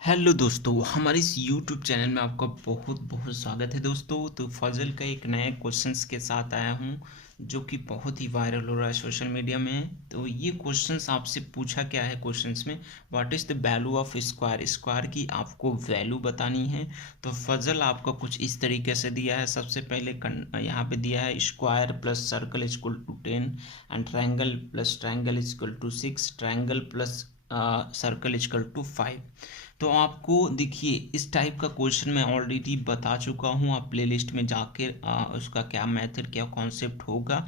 Hello दोस्तों, हमारे इस यूट्यूब चैनल में आपका बहुत बहुत स्वागत है दोस्तों। तो फजल का एक नए क्वेश्चंस के साथ आया हूँ जो कि बहुत ही वायरल हो रहा है सोशल मीडिया में। तो ये क्वेश्चंस आपसे पूछा क्या है क्वेश्चंस में, what is the value of square. Square की आपको वैल्यू बतानी है। तो फजल आपका कुछ इस तरीके से दिया है। सबसे पहले यहाँ पे दिया है square plus circle is equal to 10 and triangle plus triangle is equal to 6, triangle plus circle is equal to 5। तो आपको देखिए इस टाइप का क्वेश्चन मैं ऑलरेडी बता चुका हूँ। आप प्लेलिस्ट में जाकर उसका क्या मेथड क्या कॉन्सेप्ट होगा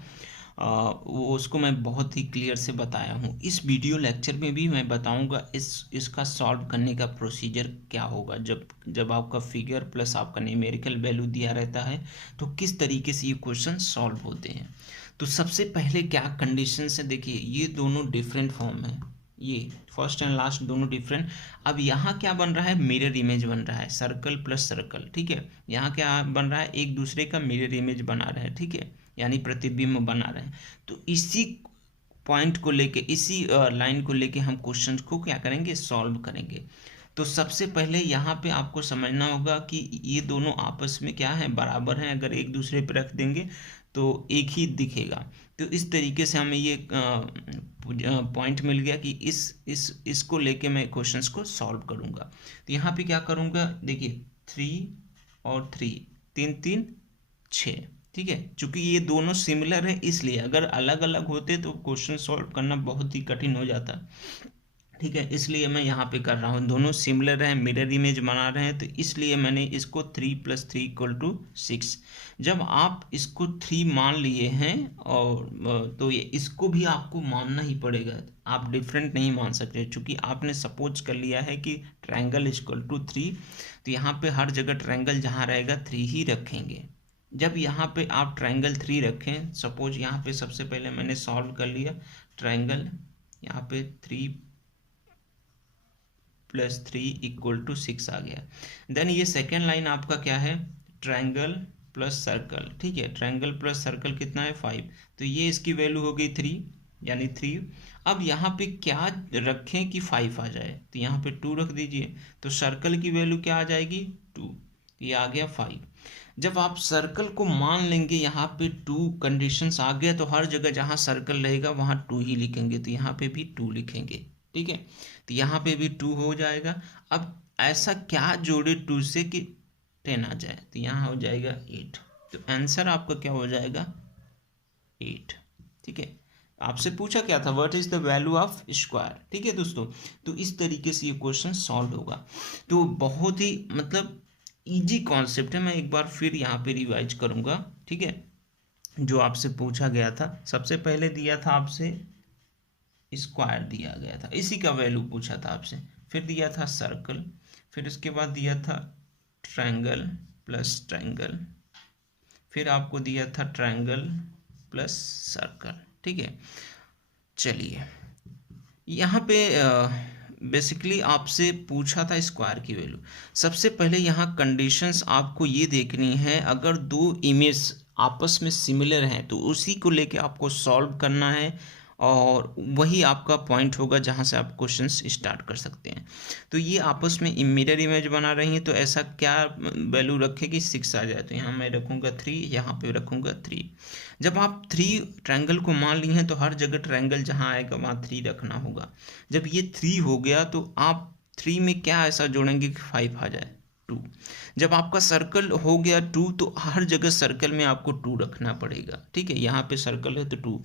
वो उसको मैं बहुत ही क्लियर से बताया हूँ। इस वीडियो लेक्चर में भी मैं बताऊँगा इसका सॉल्व करने का प्रोसीजर क्या होगा। जब जब आपका फिगर प्लस आपका न्यूमेरिकल वैल्यू दिया रहता है तो किस तरीके से ये क्वेश्चन सॉल्व होते हैं। तो सबसे पहले क्या कंडीशन है, देखिए ये दोनों डिफरेंट फॉर्म है, ये फर्स्ट एंड लास्ट दोनों डिफरेंट। अब यहाँ क्या बन रहा है, मिरर इमेज बन रहा है, सर्कल प्लस सर्कल। ठीक है, यहाँ क्या बन रहा है, एक दूसरे का मिरर इमेज बना रहे हैं। ठीक है, यानी प्रतिबिंब बना रहे हैं। तो इसी पॉइंट को लेके, इसी लाइन को लेके हम क्वेश्चन को क्या करेंगे, सॉल्व करेंगे। तो सबसे पहले यहाँ पे आपको समझना होगा कि ये दोनों आपस में क्या है, बराबर हैं। अगर एक दूसरे पे रख देंगे तो एक ही दिखेगा। तो इस तरीके से हमें ये पॉइंट मिल गया कि इसको लेके मैं क्वेश्चंस को सॉल्व करूँगा। तो यहाँ पे क्या करूँगा, देखिए 3 और 3, 3 3 6। ठीक है, चूंकि ये दोनों सिमिलर है इसलिए, अगर अलग अलग होते तो क्वेश्चन सॉल्व करना बहुत ही कठिन हो जाता। ठीक है, इसलिए मैं यहाँ पे कर रहा हूँ, दोनों सिमिलर हैं, मिरर इमेज बना रहे हैं, तो इसलिए मैंने इसको 3 + 3 = 6। जब आप इसको 3 मान लिए हैं और तो ये इसको भी आपको मानना ही पड़ेगा। आप डिफरेंट नहीं मान सकते, चूंकि आपने सपोज कर लिया है कि ट्रायंगल = 3। तो यहाँ पे हर जगह ट्रायंगल जहाँ रहेगा 3 ही रखेंगे। जब यहाँ पे आप ट्रायंगल 3 रखें, सपोज यहाँ पे सबसे पहले मैंने सॉल्व कर लिया ट्रायंगल, यहाँ पे 3 + 3 = 6 आ गया। देन ये सेकेंड लाइन आपका क्या है, ट्रायंगल प्लस सर्कल। ठीक है, ट्रायंगल प्लस सर्कल कितना है, 5। तो ये इसकी वैल्यू हो गई 3, यानी 3। अब यहाँ पे क्या रखें कि 5 आ जाए, तो यहाँ पे 2 रख दीजिए। तो सर्कल की वैल्यू क्या आ जाएगी, 2। ये आ गया 5। जब आप सर्कल को मान लेंगे, यहाँ पे 2 कंडीशंस आ गया, तो हर जगह जहाँ सर्कल रहेगा वहाँ 2 ही लिखेंगे। तो यहाँ पे भी 2 लिखेंगे। ठीक है, तो यहाँ पे भी 2 हो जाएगा। अब ऐसा क्या जोड़े 2 से कि 10 आ जाए, तो यहाँ हो जाएगा 8। तो आंसर आपका क्या हो जाएगा, 8। ठीक है, आपसे पूछा क्या था, what is the value of square. ठीक है दोस्तों, तो इस तरीके से ये क्वेश्चन सॉल्व होगा। तो बहुत ही मतलब इजी कॉन्सेप्ट है। मैं एक बार फिर यहाँ पे रिवाइज करूँगा। ठीक है, जो आपसे पूछा गया था, सबसे पहले दिया था आपसे स्क्वायर, दिया गया था, इसी का वैल्यू पूछा था आपसे। फिर दिया था सर्कल, फिर उसके बाद दिया था ट्रायंगल प्लस ट्रायंगल, फिर आपको दिया था ट्रायंगल प्लस सर्कल। ठीक है, चलिए यहाँ पे बेसिकली आपसे पूछा था स्क्वायर की वैल्यू। सबसे पहले यहाँ कंडीशंस आपको ये देखनी है, अगर दो इमेज आपस में सिमिलर हैं तो उसी को लेके आपको सॉल्व करना है, और वही आपका पॉइंट होगा जहाँ से आप क्वेश्चंस स्टार्ट कर सकते हैं। तो ये आपस में मिरर इमेज बना रही हैं, तो ऐसा क्या वैल्यू रखें कि 6 आ जाए। तो यहाँ मैं रखूँगा 3, यहाँ पे रखूँगा 3। जब आप 3 ट्रायंगल को मान ली हैं तो हर जगह ट्रायंगल जहाँ आएगा वहाँ 3 रखना होगा। जब ये 3 हो गया तो आप 3 में क्या ऐसा जोड़ेंगे कि 5 आ जाए, 2। जब आपका सर्कल हो गया 2, तो हर जगह सर्कल में आपको 2 रखना पड़ेगा। ठीक है, यहाँ पे सर्कल है तो 2।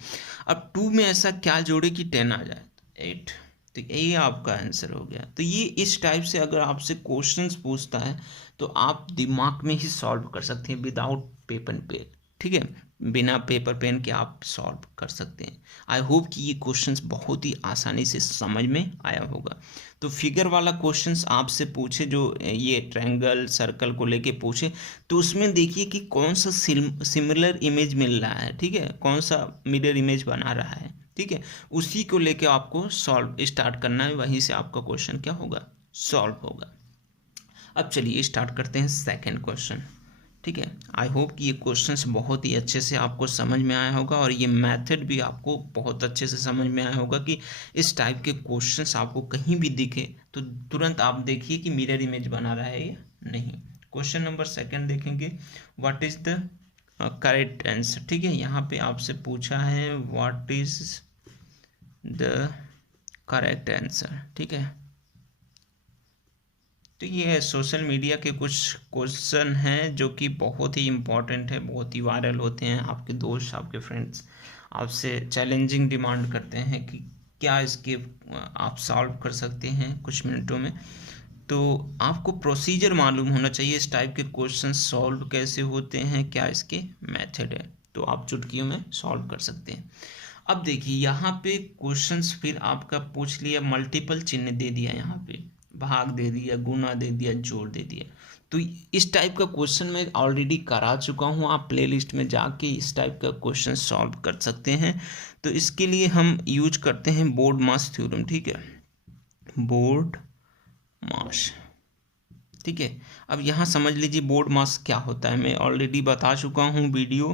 अब 2 में ऐसा क्या जोड़े कि 10 आ जाए, 8। तो ये आपका आंसर हो गया। तो ये इस टाइप से अगर आपसे क्वेश्चंस पूछता है तो आप दिमाग में ही सॉल्व कर सकते हैं, विदाउट पेपर पेन। ठीक है, बिना पेपर पेन के आप सॉल्व कर सकते हैं। आई होप कि ये क्वेश्चंस बहुत ही आसानी से समझ में आया होगा। तो फिगर वाला क्वेश्चंस आपसे पूछे, जो ये ट्रायंगल सर्कल को लेके पूछे, तो उसमें देखिए कि कौन सा सिमिलर इमेज मिल रहा है। ठीक है, कौन सा मिरर इमेज बना रहा है। ठीक है, उसी को लेके आपको सॉल्व स्टार्ट करना है, वहीं से आपका क्वेश्चन क्या होगा, सॉल्व होगा। अब चलिए स्टार्ट करते हैं सेकेंड क्वेश्चन। ठीक है। आई होप कि ये क्वेश्चंस बहुत ही अच्छे से आपको समझ में आया होगा और ये मेथड भी आपको बहुत अच्छे से समझ में आया होगा कि इस टाइप के क्वेश्चंस आपको कहीं भी दिखे तो तुरंत आप देखिए कि मिरर इमेज बना रहा है या नहीं। क्वेश्चन नंबर सेकंड देखेंगे, what is the correct answer. ठीक है, यहाँ पे आपसे पूछा है what is the correct answer. ठीक है, तो ये सोशल मीडिया के कुछ क्वेश्चन हैं जो कि बहुत ही इम्पोर्टेंट है, बहुत ही वायरल होते हैं। आपके दोस्त, आपके फ्रेंड्स आपसे चैलेंजिंग डिमांड करते हैं कि क्या इसके आप सॉल्व कर सकते हैं कुछ मिनटों में। तो आपको प्रोसीजर मालूम होना चाहिए, इस टाइप के क्वेश्चन सॉल्व कैसे होते हैं, क्या इसके मेथड है, तो आप चुटकियों में सॉल्व कर सकते हैं। अब देखिए यहाँ पे क्वेश्चंस फिर आपका पूछ लिया, मल्टीपल चिन्ह दे दिया, यहाँ पे भाग दे दिया, गुना दे दिया, जोड़ दे दिया। तो इस टाइप का क्वेश्चन मैं ऑलरेडी करा चुका हूँ, आप प्लेलिस्ट में जाके इस टाइप का क्वेश्चन सॉल्व कर सकते हैं। तो इसके लिए हम यूज करते हैं बोर्ड मास थ्योरम। ठीक है, बोर्ड मास। ठीक है, अब यहाँ समझ लीजिए बोर्ड मास क्या होता है, मैं ऑलरेडी बता चुका हूँ वीडियो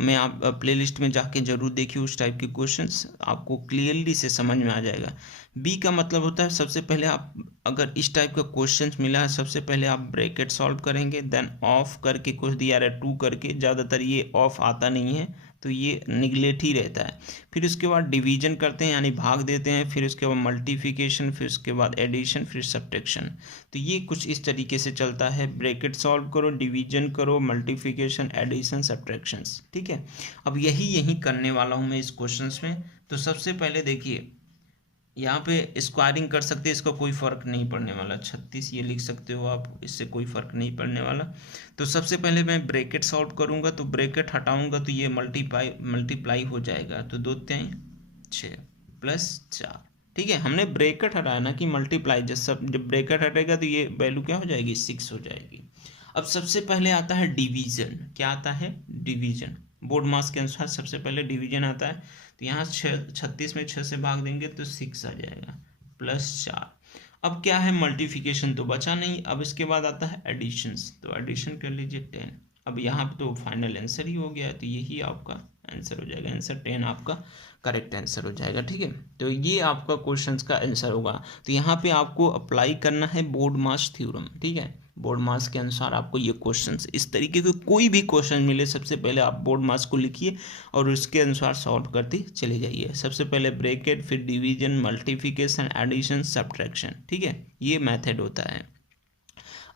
में, आप प्लेलिस्ट में जाके जरूर देखिए, उस टाइप के क्वेश्चंस आपको क्लियरली से समझ में आ जाएगा। बी का मतलब होता है, सबसे पहले आप अगर इस टाइप का क्वेश्चंस मिला है, सबसे पहले आप ब्रैकेट सॉल्व करेंगे, देन ऑफ करके कुछ दिया रहा है 2 करके, ज़्यादातर ये ऑफ आता नहीं है तो ये निगलेट ही रहता है। फिर उसके बाद डिवीजन करते हैं यानी भाग देते हैं, फिर उसके बाद मल्टीप्लिकेशन, फिर उसके बाद एडिशन, फिर सब्ट्रैक्शन। तो ये कुछ इस तरीके से चलता है, ब्रैकेट सॉल्व करो, डिवीजन करो, मल्टीप्लिकेशन, एडिशन, सब्ट्रैक्शंस। ठीक है, अब यही करने वाला हूँ मैं इस क्वेश्चंस में। तो सबसे पहले देखिए यहाँ पे स्क्वायरिंग कर सकते हैं, इसका कोई फ़र्क नहीं पड़ने वाला, 36 ये लिख सकते हो आप, इससे कोई फ़र्क नहीं पड़ने वाला। तो सबसे पहले मैं ब्रैकेट सॉल्व करूँगा, तो ब्रैकेट हटाऊँगा तो ये मल्टीप्लाई हो जाएगा, तो 2 3 6 प्लस 4। ठीक है, हमने ब्रैकेट हटाया ना कि मल्टीप्लाई, जब ब्रैकेट हटेगा तो ये वैल्यू क्या हो जाएगी, 6 हो जाएगी। अब सबसे पहले आता है डिवीजन। क्या आता है, डिवीजन। बोर्ड मास के अनुसार सबसे पहले डिवीजन आता है, तो यहाँ 36 में 6 से भाग देंगे तो 6 आ जाएगा, प्लस 4। अब क्या है, मल्टीप्लिकेशन तो बचा नहीं। अब इसके बाद आता है एडिशंस, तो एडिशन कर लीजिए 10। अब यहाँ पे तो फाइनल आंसर ही हो गया है, तो यही आपका आंसर हो जाएगा, आंसर 10 आपका करेक्ट आंसर हो जाएगा। ठीक है, तो ये आपका क्वेश्चंस का आंसर होगा। तो यहाँ पे आपको अप्लाई करना है बोर्ड मास थ्योरम। ठीक है, बोर्ड मास के अनुसार आपको ये क्वेश्चंस, इस तरीके के कोई भी क्वेश्चन मिले, सबसे पहले आप बोर्ड मास को लिखिए और उसके अनुसार सॉल्व करते चले जाइए। सबसे पहले ब्रैकेट, फिर डिवीजन, मल्टीप्लिकेशन, एडिशन, सब्ट्रैक्शन। ठीक है, ये मेथड होता है।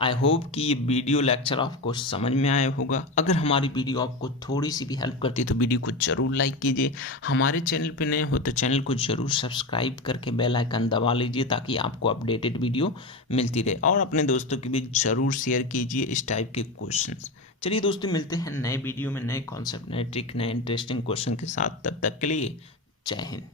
आई होप कि ये वीडियो लेक्चर आपको समझ में आया होगा। अगर हमारी वीडियो आपको थोड़ी सी भी हेल्प करती है तो वीडियो को ज़रूर लाइक कीजिए। हमारे चैनल पे नए हो तो चैनल को ज़रूर सब्सक्राइब करके बेल आइकन दबा लीजिए ताकि आपको अपडेटेड वीडियो मिलती रहे, और अपने दोस्तों के बीच ज़रूर शेयर कीजिए इस टाइप के क्वेश्चंस। चलिए दोस्तों, मिलते हैं नए वीडियो में, नए कॉन्सेप्ट, नए ट्रिक, नए इंटरेस्टिंग क्वेश्चन के साथ। तब तक के लिए जय हिंद।